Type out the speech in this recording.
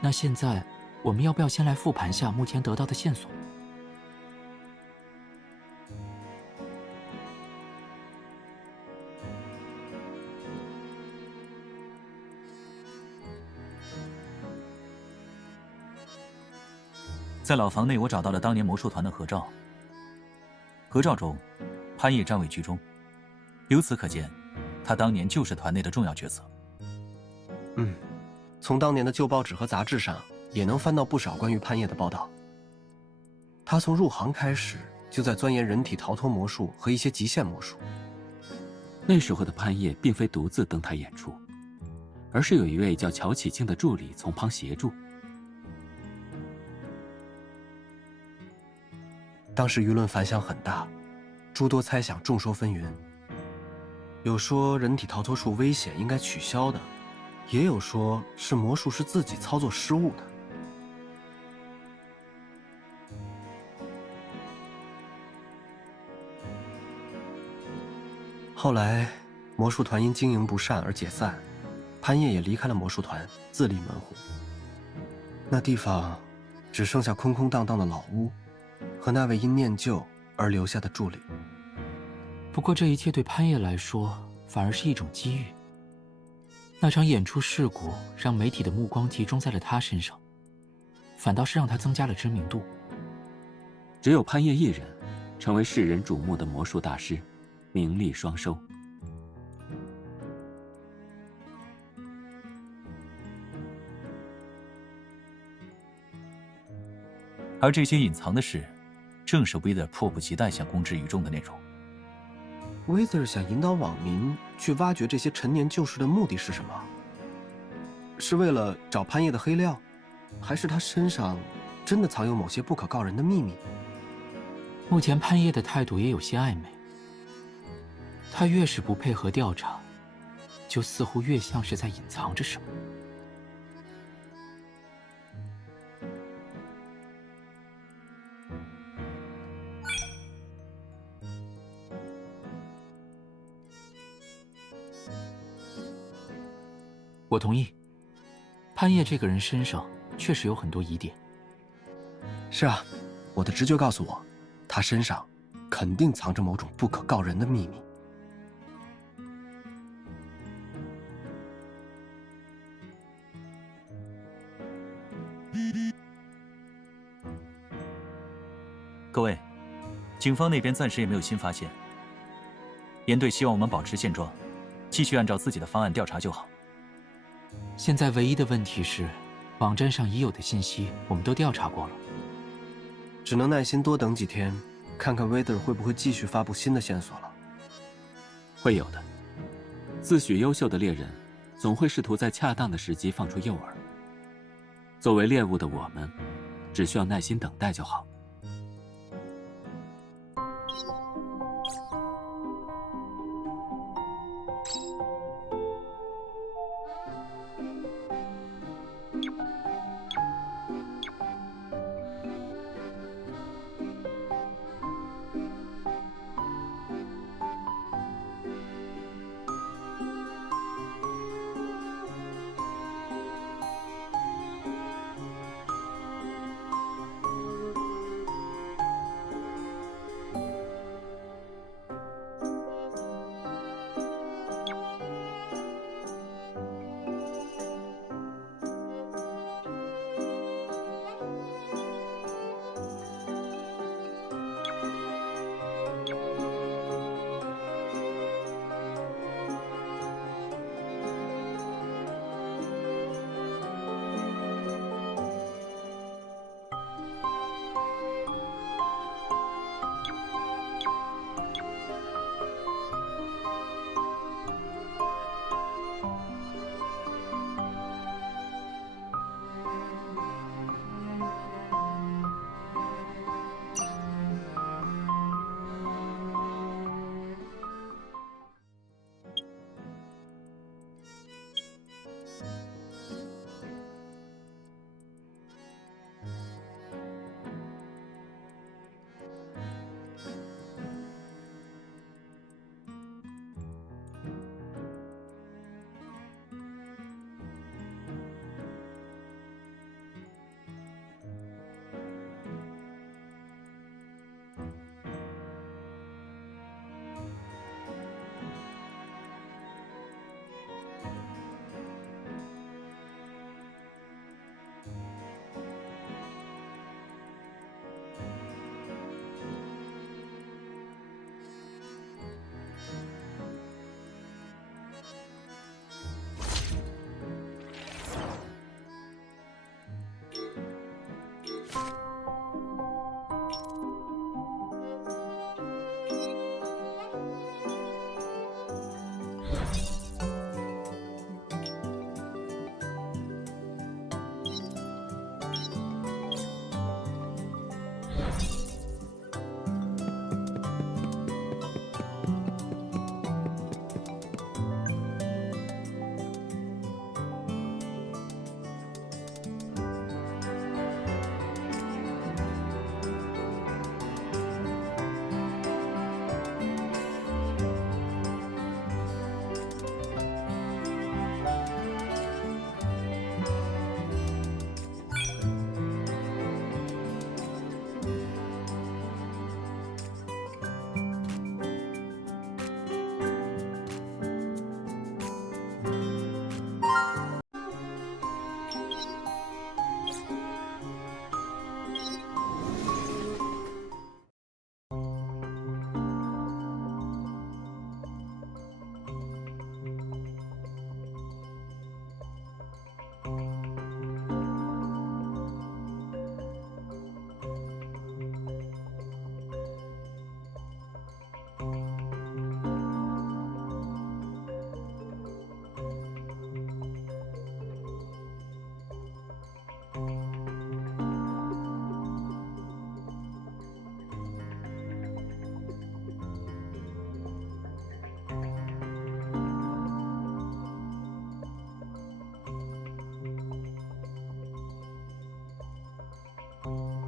那现在我们要不要先来复盘下目前得到的线索？在老房内，我找到了当年魔术团的合照。合照中，潘叶站位居中，由此可见，他当年就是团内的重要角色。从当年的旧报纸和杂志上，也能翻到不少关于潘叶的报道。他从入行开始，就在钻研人体逃脱魔术和一些极限魔术。那时候的潘叶并非独自登台演出，而是有一位叫乔启庆的助理从旁协助。当时舆论反响很大，诸多猜想众说纷纭。有说人体逃脱术危险应该取消的，也有说是魔术师自己操作失误的。后来，魔术团因经营不善而解散，潘叶也离开了魔术团，自立门户。那地方只剩下空空荡荡的老屋，和那位因念旧而留下的助理。不过这一切对潘叶来说反而是一种机遇。那场演出事故让媒体的目光集中在了他身上，反倒是让他增加了知名度。只有潘叶一人成为世人瞩目的魔术大师，名利双收。而这些隐藏的事，正是威德迫不及待想公之于众的内容。威德想引导网民去挖掘这些陈年旧事的目的是什么？是为了找潘叶的黑料，还是他身上真的藏有某些不可告人的秘密？目前潘叶的态度也有些暧昧，他越是不配合调查，就似乎越像是在隐藏着什么。我同意，潘叶这个人身上确实有很多疑点。是啊，我的直觉告诉我，他身上肯定藏着某种不可告人的秘密。各位，警方那边暂时也没有新发现。严队希望我们保持现状，继续按照自己的方案调查就好。现在唯一的问题是，网站上已有的信息我们都调查过了，只能耐心多等几天，看看威德会不会继续发布新的线索了。会有的，自诩优秀的猎人，总会试图在恰当的时机放出诱饵。作为猎物的我们，只需要耐心等待就好。嗯。